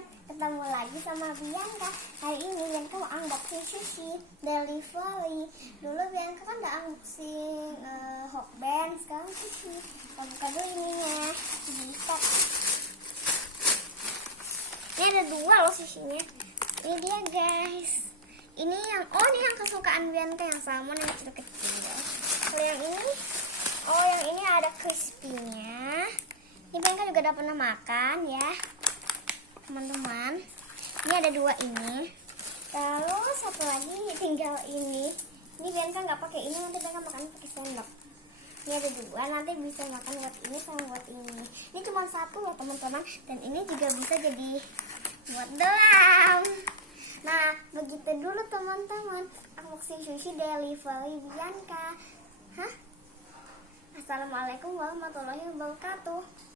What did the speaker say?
teman-teman, ketemu lagi sama Bianca. Hari ini Bianca mau unboxing sushi delivery. Dulu Bianca kan udah unboxing Hokben, sekarang sushi. Kita buka dulu ininya. Bisa. Ini ada dua loh sushinya. Ini dia guys. Ini yang kesukaan Bianca, yang salmon yang kecil-kecil. Kalau yang ini ada crispy-nya. Ini Bianca juga udah pernah makan ya teman-teman. Ini ada dua ini. Terus satu lagi tinggal ini. Ini Bianca nggak pakai ini, nanti Bianca makan pakai sendok. Ini ada dua, nanti bisa makan buat ini sama buat ini. Ini cuma satu loh teman-teman, dan ini juga bisa jadi buat doang. Nah begitu dulu teman-teman unboxing sushi delivery Bianca. Assalamualaikum warahmatullahi wabarakatuh.